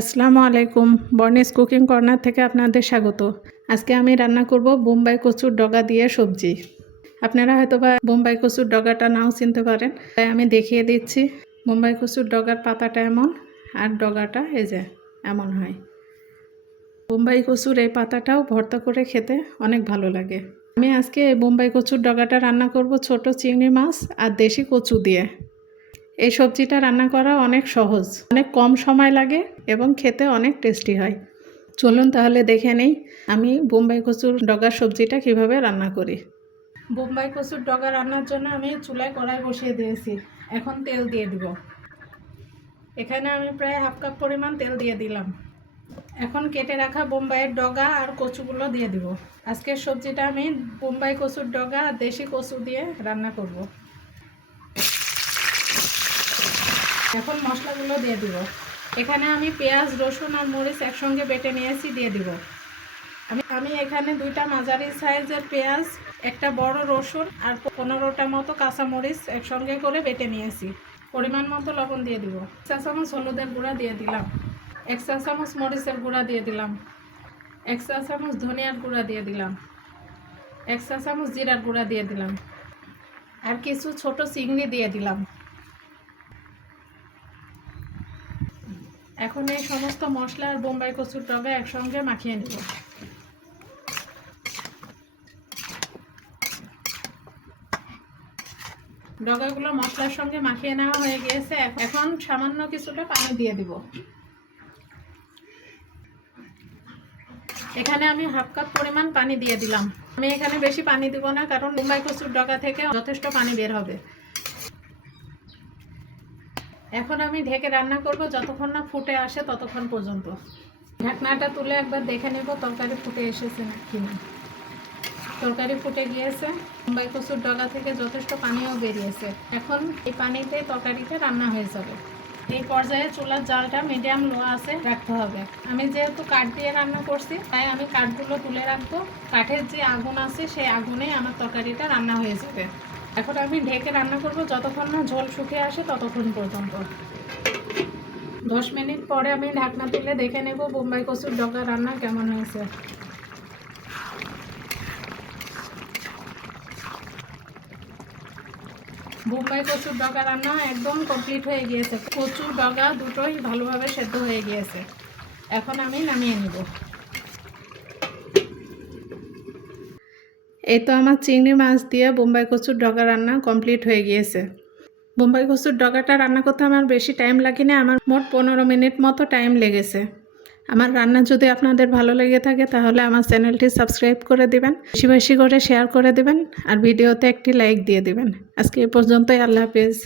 আসসালামু আলাইকুম। বর্নেস cooking corner থেকে আপনাদের স্বাগত। আজকে আমি রান্না করব বোম্বাই কচুর ডগা দিয়ে সবজি। আপনারা হয়তো বা বোম্বাই কচুর ডগাটা নাও চিনতে পারেন। তাই আমি দেখিয়ে দিচ্ছি বোম্বাই কচুর ডগার পাতাটা এমন আর ডগাটা এই যে এমন হয়। বোম্বাই কচুর এই পাতাটাও ভর্তা করে খেতে অনেক ভালো লাগে। আমি আজকে বোম্বাই কচুর ডগাটা রান্না করব ছোট চিংড়ি মাছ আর দেশি কচু দিয়ে। এই সবজিটা রান্না করা অনেক সহজ, অনেক কম সময় লাগে এবং খেতে অনেক টেস্টি হয়। চলুন তাহলে দেখে নেই আমি বোম্বাই কচুর ডগার সবজিটা কীভাবে রান্না করি। বোম্বাই কচুর ডগা রান্নার জন্য আমি চুলায় কড়াই বসিয়ে দিয়েছি, এখন তেল দিয়ে দিব। এখানে আমি প্রায় হাফ কাপ পরিমাণ তেল দিয়ে দিলাম। এখন কেটে রাখা বোম্বাইয়ের ডগা আর কচুগুলো দিয়ে দিব। আজকের সবজিটা আমি বোম্বাই কচুর ডগা আর দেশি কচু দিয়ে রান্না করব। এখন মশলাগুলো দিয়ে দিব। এখানে আমি পেঁয়াজ, রসুন আর মরিচ একসঙ্গে বেটে নিয়েছি, দিয়ে দিব। আমি আমি এখানে দুইটা মাঝারি সাইজের পেঁয়াজ, একটা বড় রসুন আর পনেরোটা মতো কাঁচা মরিচ একসঙ্গে করে বেটে নিয়েছি। পরিমাণ মতো লবণ দিয়ে দিব। এক চা চামচ হলুদের গুঁড়া দিয়ে দিলাম। এক চা চামচ মরিচের গুঁড়া দিয়ে দিলাম। এক চা চামচ ধনিয়ার গুঁড়া দিয়ে দিলাম। এক চা চামচ জিরার গুঁড়া দিয়ে দিলাম। আর কিছু ছোট চিংড়ি দিয়ে দিলাম। এখন এই সমস্ত মশলা আর বোম্বাই কচুর টবে একসঙ্গে মাখিয়ে নেব। ডগাগুলো মশলার সঙ্গে মাখিয়ে নেওয়া হয়ে গিয়েছে। এখন সামান্য কিছুটা পানি দিয়ে দিব। এখানে আমি হাফ কাপ পরিমাণ পানি দিয়ে দিলাম। আমি এখানে বেশি পানি দিব না, কারণ বোম্বাই কচুর ডগা থেকে যথেষ্ট পানি বের হবে। এখন আমি ঢেকে রান্না করব, যতক্ষণ না ফুটে আসে ততক্ষণ পর্যন্ত। ঢাকনাটা তুলে একবার দেখে নেব তরকারি ফুটে এসেছে না কি না তরকারি ফুটে গিয়েছে, মুম্বাই কচুর ডগা থেকে যথেষ্ট পানিও বেরিয়েছে। এখন এই পানিতে তরকারিতে রান্না হয়ে যাবে। এই পর্যায়ে চুলার জালটা মিডিয়াম লো আছে রাখতে হবে। আমি যেহেতু কাঠ দিয়ে রান্না করছি, তাই আমি কাঠগুলো তুলে রাখব। কাঠের যে আগুন আছে, সেই আগুনে আমার তরকারিটা রান্না হয়ে যাবে। এখন আমি ঢেকে রান্না করব, যতক্ষণ না ঝোল শুকিয়ে আসে ততক্ষণ পর্যন্ত। দশ মিনিট পরে আমি ঢাকনা তুলে দেখে নেব বোম্বাই কচুর ডগা রান্না কেমন হয়েছে। বোম্বাই কচুর ডগা রান্না একদম কমপ্লিট হয়ে গিয়েছে। কচুর ডগা দুটোই ভালোভাবে সেদ্ধ হয়ে গিয়েছে। এখন আমি নামিয়ে নেব। এই তো আমার চিংড়ি মাছ দিয়ে বোম্বাই কচুর ডগা রান্না কমপ্লিট হয়ে গিয়েছে। বোম্বাই কচুর ডগাটা রান্না করতে আমার বেশি টাইম লাগেনি, আমার মোট পনেরো মিনিট মতো টাইম লেগেছে। আমার রান্না যদি আপনাদের ভালো লেগে থাকে তাহলে আমার চ্যানেলটি সাবস্ক্রাইব করে দিবেন, বেশি বেশি করে শেয়ার করে দিবেন, আর ভিডিওতে একটি লাইক দিয়ে দিবেন। আজকে এ পর্যন্তই, আল্লাহ হাফিজ।